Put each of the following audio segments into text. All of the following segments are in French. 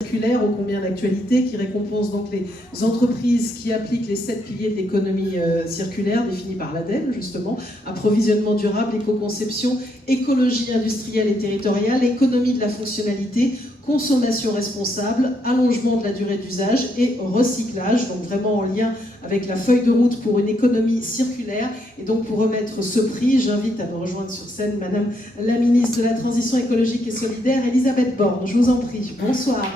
circulaire ô combien d'actualité, qui récompense donc les entreprises qui appliquent les 7 piliers de l'économie circulaire définis par l'ADEME, justement: approvisionnement durable, éco-conception, écologie industrielle et territoriale, économie de la fonctionnalité, consommation responsable, allongement de la durée d'usage et recyclage, donc vraiment en lien avec la feuille de route pour une économie circulaire. Et donc pour remettre ce prix, j'invite à me rejoindre sur scène Madame la ministre de la Transition écologique et solidaire, Elisabeth Borne. Je vous en prie. Bonsoir.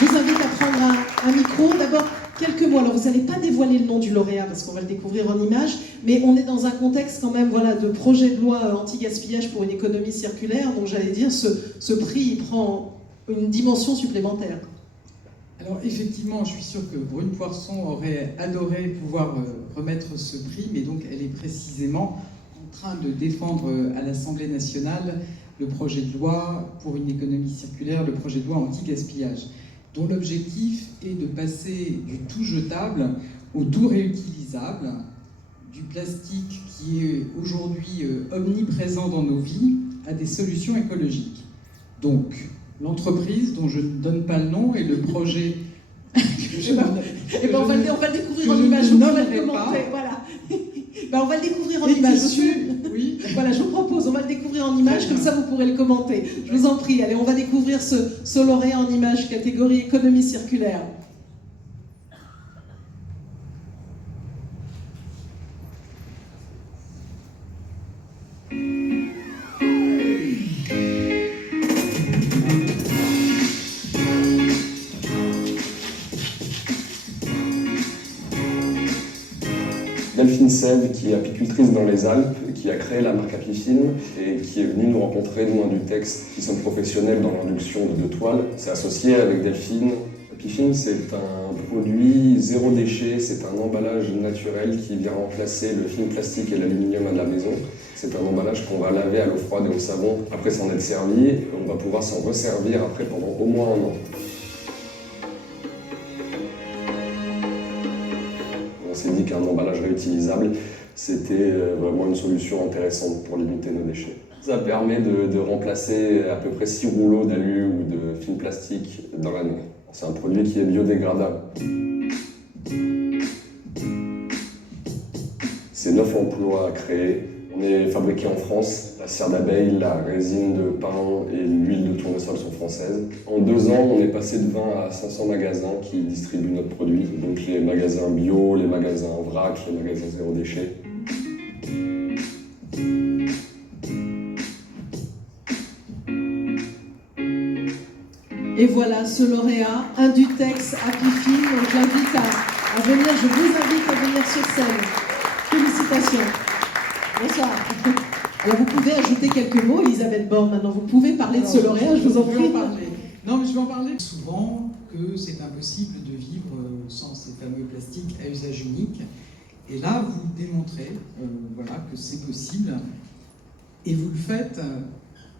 Je vous invite à prendre un micro. D'abord, quelques mots. Alors, vous n'allez pas dévoiler le nom du lauréat parce qu'on va le découvrir en images, mais on est dans un contexte quand même, voilà, de projet de loi anti-gaspillage pour une économie circulaire. Donc, j'allais dire, ce prix, il prend une dimension supplémentaire. Alors, effectivement, je suis sûr que Brune Poirson aurait adoré pouvoir remettre ce prix, mais donc elle est précisément en train de défendre à l'Assemblée nationale le projet de loi pour une économie circulaire, le projet de loi anti-gaspillage, dont l'objectif est de passer du tout jetable au tout réutilisable, du plastique qui est aujourd'hui omniprésent dans nos vies, à des solutions écologiques. Donc, l'entreprise, dont je ne donne pas le nom, et le projet... on va le découvrir en image, vous pouvez le commenter, voilà. On va le découvrir en image. Oui. Voilà, je vous propose, on va le découvrir en image, comme ça vous pourrez le commenter. Je vous en prie, allez, on va découvrir ce lauréat en image, catégorie économie circulaire. Delphine Sève, qui est apicultrice dans les Alpes, qui a créé la marque Apifilm et qui est venue nous rencontrer, nous, Indutex, qui sommes professionnels dans l'induction de toiles. C'est associé avec Delphine. Apifilm, c'est un produit zéro déchet, c'est un emballage naturel qui vient remplacer le film plastique et l'aluminium à la maison. C'est un emballage qu'on va laver à l'eau froide et au savon après s'en être servi. On va pouvoir s'en resservir après pendant au moins 1 an. On s'est dit qu'un emballage réutilisable, c'était vraiment une solution intéressante pour limiter nos déchets. Ça permet de remplacer à peu près 6 rouleaux d'alu ou de film plastique dans l'année. C'est un produit qui est biodégradable. C'est 9 emplois à créer. On est fabriqué en France. La cire d'abeille, la résine de pin et l'huile de tournesol sont françaises. En 2 ans, on est passé de 20 à 500 magasins qui distribuent notre produit. Donc les magasins bio, les magasins en vrac, les magasins zéro déchet. Et voilà, ce lauréat, Indutex, Apifilm. Donc j'invite à venir, je vous invite à venir sur scène. Félicitations. Bonsoir. Alors vous pouvez ajouter quelques mots, Elisabeth Borne, maintenant vous pouvez parler de ce lauréat, je vous en prie. Non, mais je vais en parler souvent que c'est impossible de vivre sans ces fameux plastiques à usage unique. Et là, vous démontrez voilà, que c'est possible. Et vous le faites,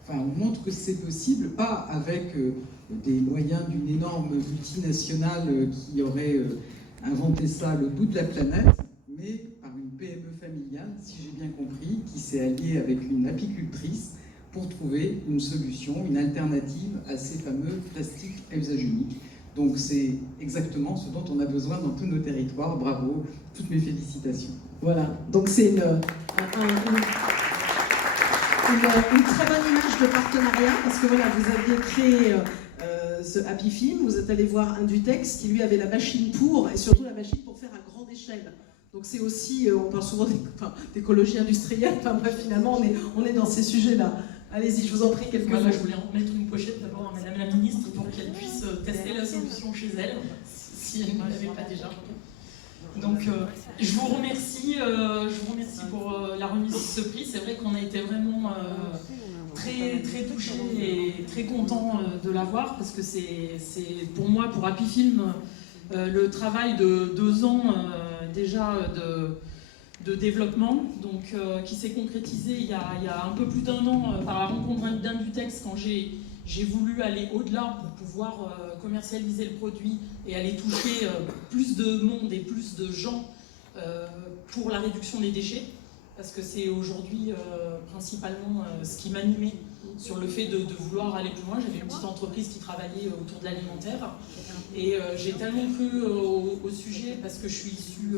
on vous montre que c'est possible, pas avec des moyens d'une énorme multinationale qui aurait inventé ça à l'autre bout de la planète, mais par une PME familiale, si j'ai bien compris, qui s'est alliée avec une apicultrice pour trouver une solution, une alternative à ces fameux plastiques à usage unique. Donc c'est exactement ce dont on a besoin dans tous nos territoires. Bravo, toutes mes félicitations. Voilà, donc c'est une très bonne image de partenariat, parce que voilà, vous aviez créé ce Apifilm, vous êtes allé voir Indutex qui lui avait la machine pour, et surtout la machine pour faire à grande échelle. Donc c'est aussi, on parle souvent d'écologie industrielle, bref, finalement on est dans ces sujets-là. Allez-y, je vous en prie, quelques mots. Je voulais en mettre une pochette d'abord à Madame la Ministre pour qu'elle puisse tester la solution chez elle, si elle ne l'avait pas déjà. Donc je vous remercie pour la remise de ce prix. C'est vrai qu'on a été vraiment très, très touchés et très contents de l'avoir, parce que c'est pour moi, pour Apifilm, le travail de 2 ans déjà de développement, donc, qui s'est concrétisé il y a un peu plus d'1 an par la rencontre d'Indutex, quand j'ai voulu aller au-delà pour pouvoir commercialiser le produit et aller toucher plus de monde et plus de gens pour la réduction des déchets, parce que c'est aujourd'hui principalement ce qui m'animait sur le fait de vouloir aller plus loin. J'avais une petite entreprise qui travaillait autour de l'alimentaire et j'ai tellement cru au sujet parce que je suis issue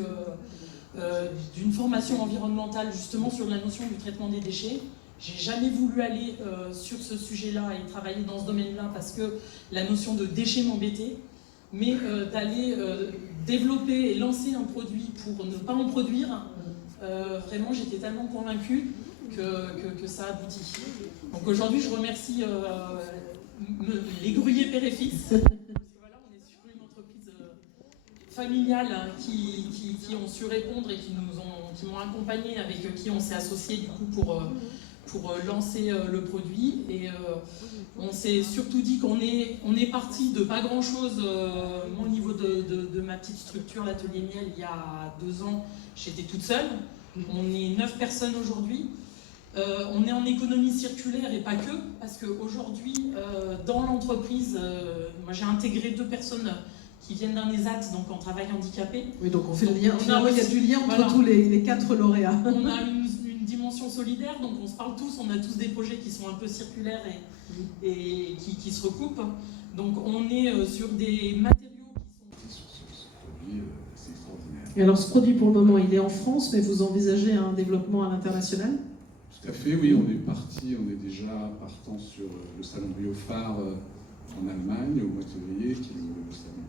d'une formation environnementale justement sur la notion du traitement des déchets. J'ai jamais voulu aller sur ce sujet-là et travailler dans ce domaine-là parce que la notion de déchets m'embêtait, mais d'aller développer et lancer un produit pour ne pas en produire, vraiment j'étais tellement convaincue que ça aboutit. Donc aujourd'hui je remercie les gruyers père et fils, parce que voilà, on est sur une entreprise familiale qui ont su répondre et qui m'ont accompagné, avec qui on s'est associé du coup pour lancer le produit. Et on s'est surtout dit qu'on est parti de pas grand chose. Moi, au niveau de ma petite structure, l'atelier miel, il y a 2 ans, j'étais toute seule. On est 9 personnes aujourd'hui. On est en économie circulaire et pas que, parce qu'aujourd'hui, dans l'entreprise, moi j'ai intégré 2 personnes qui viennent d'un ESAT, donc en travail handicapé. Oui, donc on fait le lien. Il y a du lien entre tous les 4 lauréats. On a une dimension solidaire, donc on se parle tous, on a tous des projets qui sont un peu circulaires et qui se recoupent. Donc on est sur des matériaux qui sont... C'est extraordinaire. Et alors ce produit pour le moment il est en France, mais vous envisagez un développement à l'international? Tout à fait, oui, on est déjà partant sur le salon Biophare en Allemagne, au mois de février, qui est le salon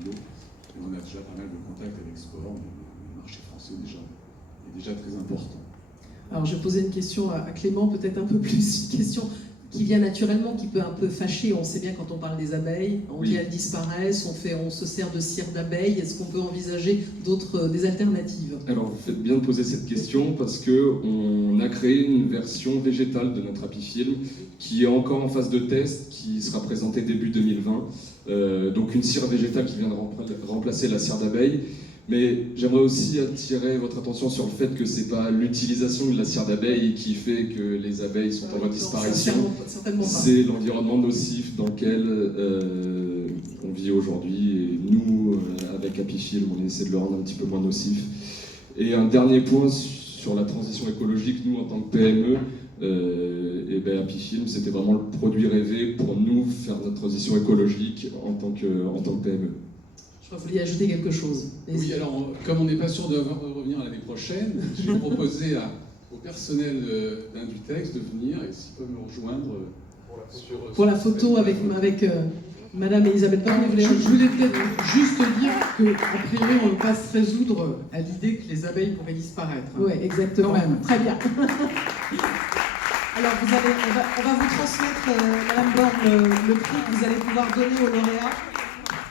bio. Et on a déjà pas mal de contacts à l'export, mais le marché français est déjà très important. Alors je vais poser une question à Clément, peut-être un peu plus, une question qui vient naturellement, qui peut un peu fâcher. On sait bien quand on parle des abeilles, on dit elles disparaissent, on se sert de cire d'abeille. Est-ce qu'on peut envisager des alternatives? Alors vous faites bien de poser cette question parce qu'on a créé une version végétale de notre Apifilm qui est encore en phase de test, qui sera présentée début 2020. Donc une cire végétale qui vient de remplacer la cire d'abeille. Mais j'aimerais aussi attirer votre attention sur le fait que c'est pas l'utilisation de la cire d'abeille qui fait que les abeilles sont en voie de disparition. C'est l'environnement nocif dans lequel on vit aujourd'hui. Et nous, avec Apifilm, on essaie de le rendre un petit peu moins nocif. Et un dernier point sur la transition écologique, nous en tant que PME, Apifilm, c'était vraiment le produit rêvé pour nous faire notre transition écologique en tant que PME. Je crois que vous vouliez ajouter quelque chose. Oui, alors, comme on n'est pas sûr de revenir l'année prochaine, j'ai proposé au personnel d'Indutex de venir et s'ils peuvent me rejoindre pour la photo avec Madame Elisabeth Borne. Je voulais peut-être juste dire qu'a priori, on ne va pas se résoudre à l'idée que les abeilles pourraient disparaître. Oui, exactement. Quand même. Très bien. Alors, on va vous transmettre, Madame Borne, le prix que vous allez pouvoir donner aux lauréats.